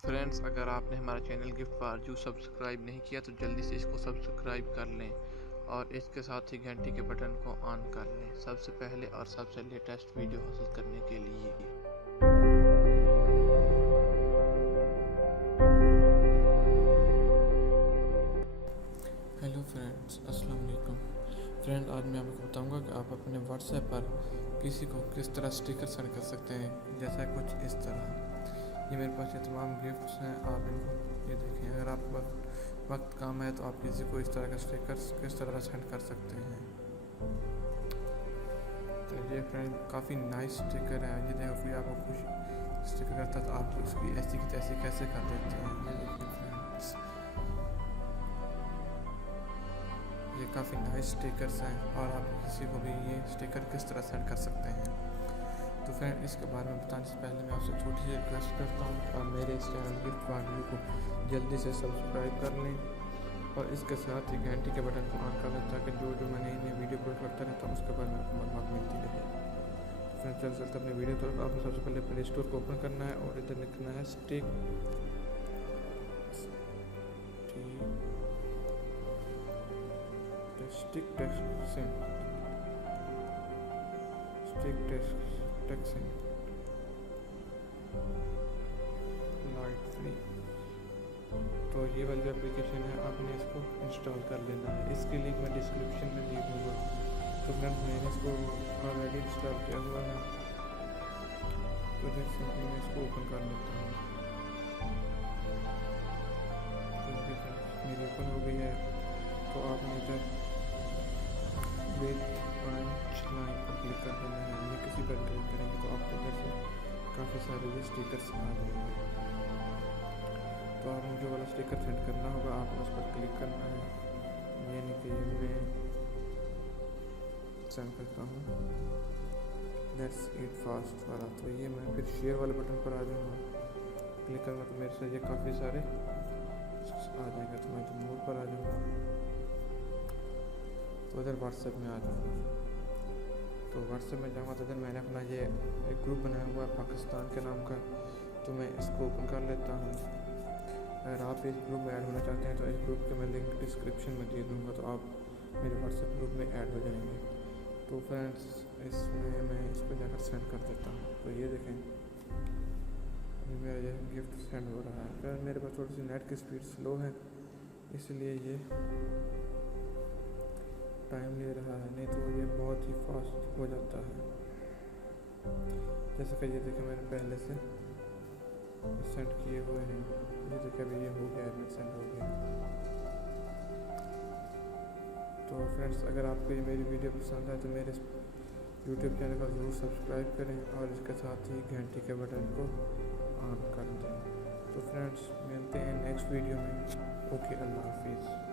Friends, अगर आपने हमारा चैनल गिफ्ट बारजू सब्सक्राइब नहीं किया तो जल्दी से इसको सब्सक्राइब कर लें और इसके साथ ही घंटी के बटन को ऑन कर लें सबसे पहले और सबसे लेटेस्ट वीडियो हासिल करने के लिए। हेलो फ्रेंड्स, अस्सलाम वालेकुम। फ्रेंड, आज मैं आपको बताऊंगा कि आप अपने व्हाट्सएप पर किसी को किस तरह स्टिकर सेंड कर सकते हैं। जैसा कुछ इस तरह ये मेरे पास ये तमाम गिफ्ट्स हैं, आप इनको ये देखें। अगर आपके वक्त कम है तो आप किसी को इस तरह का स्टिकर्स किस तरह सेंड कर सकते हैं। तो ये फ्रेंड काफ़ी नाइस स्टिकर है। ये देखो, कोई आपको खुश स्टिकर करता तो आप उसकी ऐसी की तैसी कैसे कर देते हैं। ये देखिए फ्रेंड्स, ये काफ़ी नाइस स्टिकर्स हैं और आप किसी को भी ये स्टिकर किस तरह सेंड कर सकते हैं। तो फ्रेंड, इसके बारे में बताने से पहले मैं आपसे छोटी सी रिक्वेस्ट करता हूँ कि आप मेरे इस चैनल गिफ्ट बारजू को जल्दी से सब्सक्राइब कर लें और इसके साथ ही घंटी के बटन को ऑन कर लें ताकि जो मैं नई वीडियो अपलोड करता रहता हूँ उसके बारे में आपको मालूमात मिलती रहे। तो फ्रेंड, चलते अपने वीडियो पर। आपको सबसे पहले प्ले स्टोर को ओपन करना है और इधर लिखना है स्टिक टेक्सिंग लाइट फ्री। तो ये वाली जो एप्लीकेशन है आपने इसको इंस्टॉल कर लेना है। इसके लिंक मैं डिस्क्रिप्शन में दे दूँगा। तो फ्रेंड्स, मैंने इसको ऑलरेडी इंस्टॉल किया हुआ है। तो जैसे मैं इसको ओपन कर लेता हूँ तो मेरी ओपन हो गई है। तो आपने इधर वेट लाइन पर क्लिक कर देना है। ये किसी पर क्लिक करेंगे तो आपको इधर से काफ़ी सारे ये स्टिकर्स आ जाएंगे। तो आपने जो वाला स्टिकर सेंड करना होगा आपको उस पर क्लिक करना है। यानी कि मैं सेंड करता हूँ लेट्स ईट फास्ट वाला। तो ये मैं फिर शेयर वाले बटन पर आ जाऊँगा, क्लिक करूँगा तो मेरे से ये काफ़ी सारे आ जाएंगे। तो मैं तो मोड पर आ जाऊँगा तो उधर व्हाट्सएप में आ जाऊँगा। तो व्हाट्सएप में जाऊँगा तो इधर मैंने अपना ये एक ग्रुप बनाया हुआ है पाकिस्तान के नाम का। तो मैं इसको ओपन कर लेता हूँ। अगर आप इस ग्रुप में ऐड होना चाहते हैं तो इस ग्रुप के मैं लिंक डिस्क्रिप्शन में दे दूँगा तो आप मेरे व्हाट्सएप ग्रुप में ऐड हो जाएंगे। तो फ्रेंड्स, इसमें मैं इसको जाकर सेंड कर देता हूँ। तो ये देखें, मेरा यह गिफ्ट सेंड हो रहा है। फिर मेरे पास थोड़ी सी नेट की स्पीड स्लो है इसलिए ये टाइम ले रहा है, नहीं तो ये बहुत ही फास्ट हो जाता है। जैसे कि ये देखें, मैंने पहले से सेंड किए हुए हैं। ये देखें, अभी ये हो गया है, सेंड हो गया। तो फ्रेंड्स, अगर आपको ये मेरी वीडियो पसंद आए तो मेरे यूट्यूब चैनल को ज़रूर सब्सक्राइब करें और इसके साथ ही घंटी के बटन को ऑन कर दें। तो फ्रेंड्स, मिलते हैं नेक्स्ट वीडियो में। ओके, अल्लाह हाफिज़।